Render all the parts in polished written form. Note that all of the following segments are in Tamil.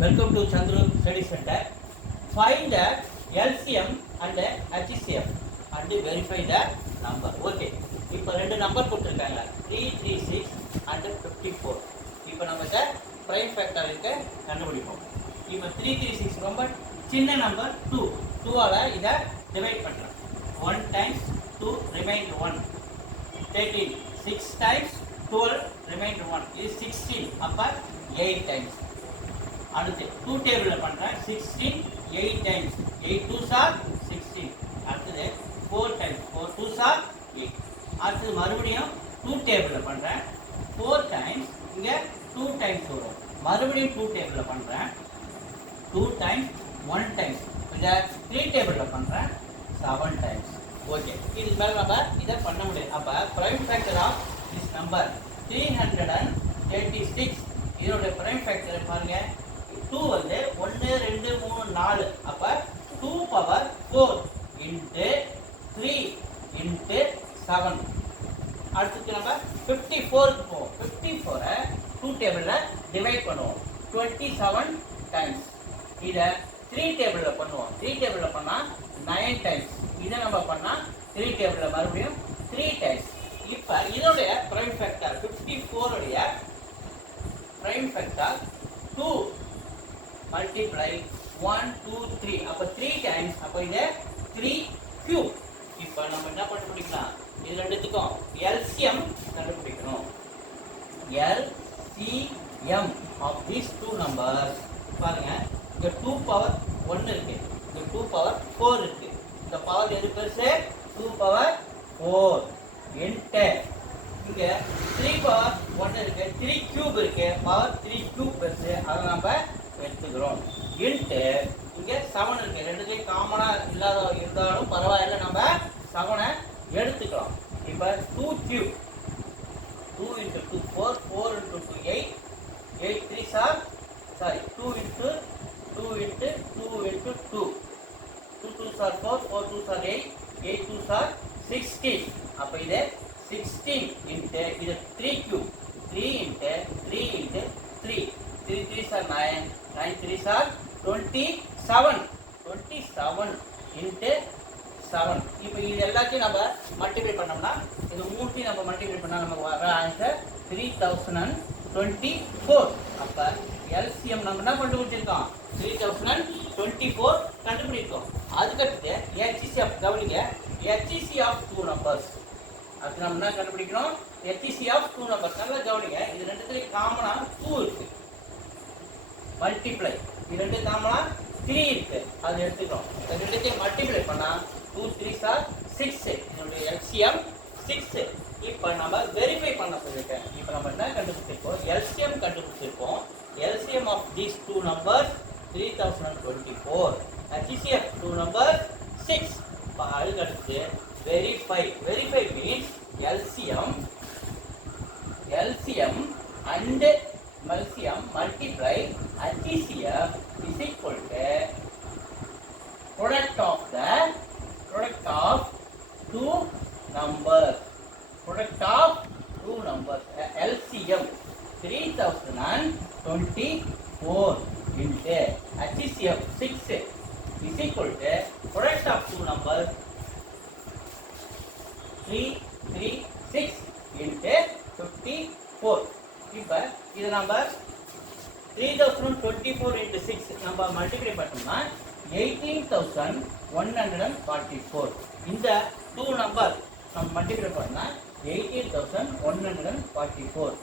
Welcome to Chandru Study Center. Find the LCM and the HCF and verify the number. Okay. இப்போ ரெண்டு நம்பர் கொடுத்துருக்காங்க 336 and 54. இப்போ நம்ம இதை ப்ரைம் ஃபேக்டர் இருக்க கண்டுபிடிப்போம். இப்போ 336 ரொம்ப சின்ன நம்பர் 2. 2ஆல் இதை டிவைட் பண்ணுறோம். 1 times 2 remainder 1. 13. 6 times 12 remainder 1 is 16. அப்போ 8 times. அடுத்து 2 டேபிளில் பண்ணுறேன். 16 8 times. 8 2s are 16. அடுத்தது 4 times. 4 2s are 8. அடுத்தது மறுபடியும் 2 டேபிளில் பண்ணுறேன். 4 times. இங்கே 2 times வரும். மறுபடியும் 2 டேபிளில் பண்ணுறேன். 2 times 1 times. இதை 3 டேபிளில் பண்ணுறேன். 7 times. ஓகே, இது மேலே நம்ம இதை பண்ண முடியும். அப்போ prime factor of this number 336. இதனுடைய ப்ரைம் ஃபேக்டரை பாருங்கள். 2 வந்து 1 2 3 4. அப்போ 2 power 4 into 3 into 7. அடுத்து நம்ம 54க்கு போவோம். 54-ஐ 2 டேபிளில் டிவைட் பண்ணுவோம். 27 times. இதை 3 டேபிளில் பண்ணுவோம். 3 டேபிளில் பண்ணால் 9 times. இதை நம்ம பண்ணால் 3 டேபிளில் மறுபடியும் 3 times. இப்போ இதோடைய ப்ரைம் ஃபேக்டர் 54உடைய ப்ரைம் ஃபேக்டர் 2 multiply 1 2 3. அப்போ 3 times. அப்போ இதை 3 cube. இப்போ நம்ம என்ன கண்டுபிடிக்கலாம்? இது ரெண்டுத்துக்கும் LCM கண்டுபிடிக்கணும். LCM of these two numbers. பாருங்க, இங்க 2 power 1 இருக்கு, இங்க 2 power 4 இருக்கு. இந்த பவர் எது பெருசு? 2 power 4 into இங்க 3 power 1 இருக்கு, 3 cube இருக்கு, பவர் 3 cube பெருசு, அதை நம்ம எடுத்துக்கிறோம். into இங்க 7 இருக்கு, ரெண்டுத்தையும் காமனா இல்லாத இருந்தாலும் பரவாயில்லை, நம்ம 7-ஐ எடுத்துக்கலாம். இப்போ 2 cube 2 into 2 4 4 into 2 8 8 3s are 2 into 2 into 2 into 2 2 2s are 4 4 2s are 8 8 2s are 16. அப்போ இது 16 into இது 3 cube 3 into 3 into 3 3 3s are 9 9 3s are 27 27 into 7. இப்போ இது எல்லாத்தையும் நம்ம மல்டிப்ளை பண்ணோம்னா, இது மூணையும் நம்ம மல்டிப்ளை பண்ணால் நமக்கு வர ஆன்சர் 3024. அப்போ LCM நம்ம என்ன கண்டுபிடிச்சிருக்கோம்? 3024 கண்டுபிடிச்சிருக்கோம். அதுக்கடுத்து HCF கவனிங்க. HCF of 2 numbers. அது நம்ம என்ன கண்டுபிடிக்கணும்? HCF of 2 numbers. நல்லா கவனிங்க. இது ரெண்டுத்துலேயும் காமனாக 2 இருக்கு. மல்டிப்ளை இது ரெண்டு காமனாக 3 இருக்கு, அது எடுத்துக்கிறோம். இந்த ரெண்டுத்தையும் மல்டிப்ளை பண்ணால் 2 3s are 6. இதனுடைய LCM 6. இப்போ நம்ம வெரிஃபை பண்ண சொல்லிட்டேன். இப்போ நம்ம என்ன கண்டுபிடிச்சிருக்கோம்? LCM கண்டுபிடிச்சிருக்கோம். LCM of these two numbers 3024. HCF 2 numbers 6. இப்போ அதுக்கடுத்து verify. Verify means LCM and LCM multiply HCF is equal to product of 2 numbers. Product of 2 numbers. LCM 3024 into HCF 6 is equal to product of 2 numbers 336 into 54. இப்போ இது நம்ம 3024 into 6 நம்ம மல்டிப்ளை பண்ணோம்னா 18144. இந்த 2 நம்பர் நம்ம மல்டிப்ளை பண்ணால் 18144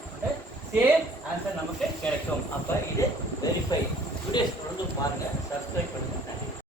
சேம் ஆன்சர் நமக்கு கிடைக்கும். அப்போ இது வெரிஃபை. வீடியோஸ் தொடர்ந்து பாருங்கள், சப்ஸ்கிரைப் பண்ணுங்கள்.